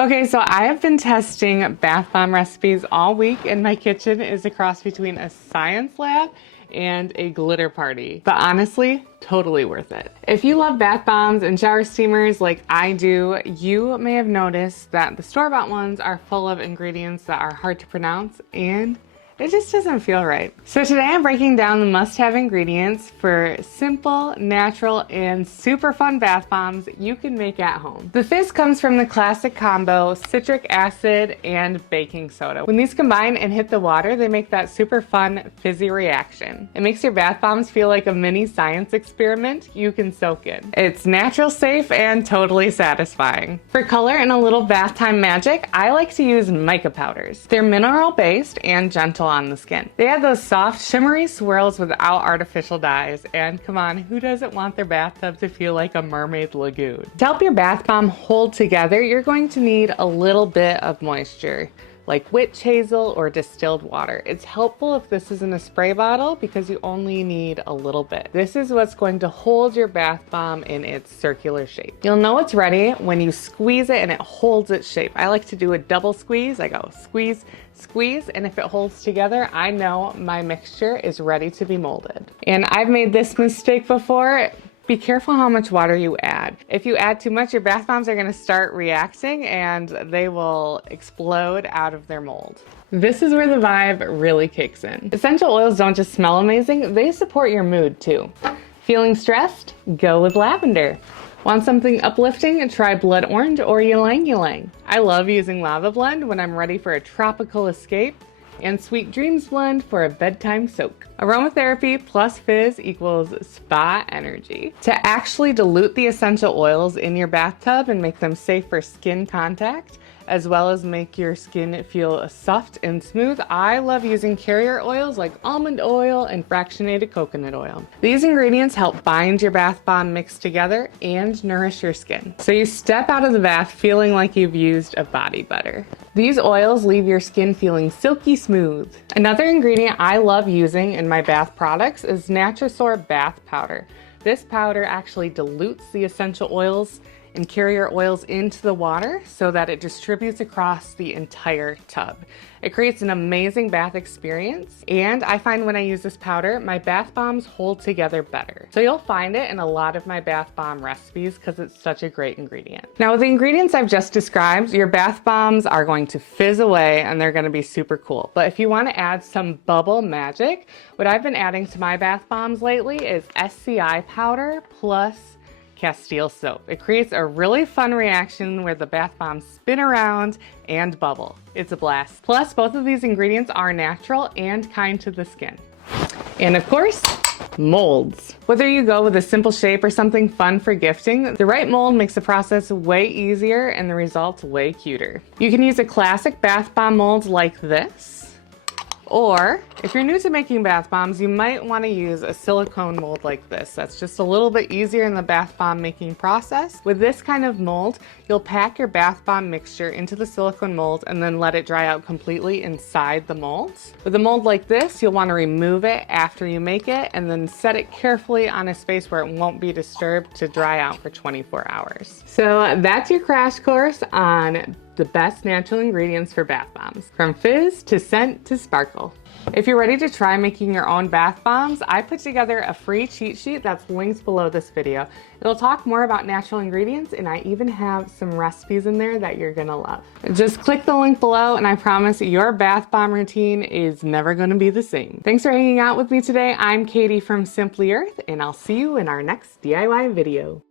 Okay, so I have been testing bath bomb recipes all week, and my kitchen is a cross between a science lab and a glitter party. But honestly, totally worth it. If you love bath bombs and shower steamers like I do, you may have noticed that the store-bought ones are full of ingredients that are hard to pronounce, and it just doesn't feel right. So today I'm breaking down the must-have ingredients for simple, natural, and super fun bath bombs you can make at home. The fizz comes from the classic combo citric acid and baking soda. When these combine and hit the water, they make that super fun, fizzy reaction. It makes your bath bombs feel like a mini science experiment you can soak in. It's natural, safe, and totally satisfying. For color and a little bath time magic, I like to use mica powders. They're mineral-based and gentle on the skin. They add those soft, shimmery swirls without artificial dyes, and come on, who doesn't want their bathtub to feel like a mermaid lagoon? To help your bath bomb hold together, you're going to need a little bit of moisture, like witch hazel or distilled water. It's helpful if this is in a spray bottle because you only need a little bit. This is what's going to hold your bath bomb in its circular shape. You'll know it's ready when you squeeze it and it holds its shape. I like to do a double squeeze. I go squeeze, squeeze, and if it holds together, I know my mixture is ready to be molded. And I've made this mistake before. Be careful how much water you add. If you add too much, your bath bombs are gonna start reacting and they will explode out of their mold. This is where the vibe really kicks in. Essential oils don't just smell amazing, they support your mood too. Feeling stressed? Go with lavender. Want something uplifting? Try blood orange or ylang ylang. I love using lava blend when I'm ready for a tropical escape, and Sweet Dreams blend for a bedtime soak. Aromatherapy plus fizz equals spa energy. To actually dilute the essential oils in your bathtub and make them safe for skin contact, as well as make your skin feel soft and smooth, I love using carrier oils like almond oil and fractionated coconut oil. These ingredients help bind your bath bomb mix together and nourish your skin, so you step out of the bath feeling like you've used a body butter. These oils leave your skin feeling silky smooth. Another ingredient I love using in my bath products is Natrasor bath powder. This powder actually dilutes the essential oils and carrier oils into the water so that it distributes across the entire tub. It creates an amazing bath experience, and I find when I use this powder, my bath bombs hold together better. So you'll find it in a lot of my bath bomb recipes because it's such a great ingredient. Now with the ingredients I've just described, your bath bombs are going to fizz away and they're gonna be super cool. But if you wanna add some bubble magic, what I've been adding to my bath bombs lately is SCI powder plus Castile soap. It creates a really fun reaction where the bath bombs spin around and bubble. It's a blast. Plus, both of these ingredients are natural and kind to the skin. And of course, molds. Whether you go with a simple shape or something fun for gifting, the right mold makes the process way easier and the results way cuter. You can use a classic bath bomb mold like this. Or, if you're new to making bath bombs, you might want to use a silicone mold like this. That's just a little bit easier in the bath bomb making process. With this kind of mold, you'll pack your bath bomb mixture into the silicone mold and then let it dry out completely inside the mold. With a mold like this, you'll want to remove it after you make it and then set it carefully on a space where it won't be disturbed to dry out for 24 hours. So that's your crash course on the best natural ingredients for bath bombs, from fizz to scent to sparkle. If you're ready to try making your own bath bombs, I put together a free cheat sheet that's linked below this video. It'll talk more about natural ingredients, and I even have some recipes in there that you're gonna love. Just click the link below and I promise your bath bomb routine is never gonna be the same. Thanks for hanging out with me today. I'm Katie from Simply Earth, and I'll see you in our next DIY video.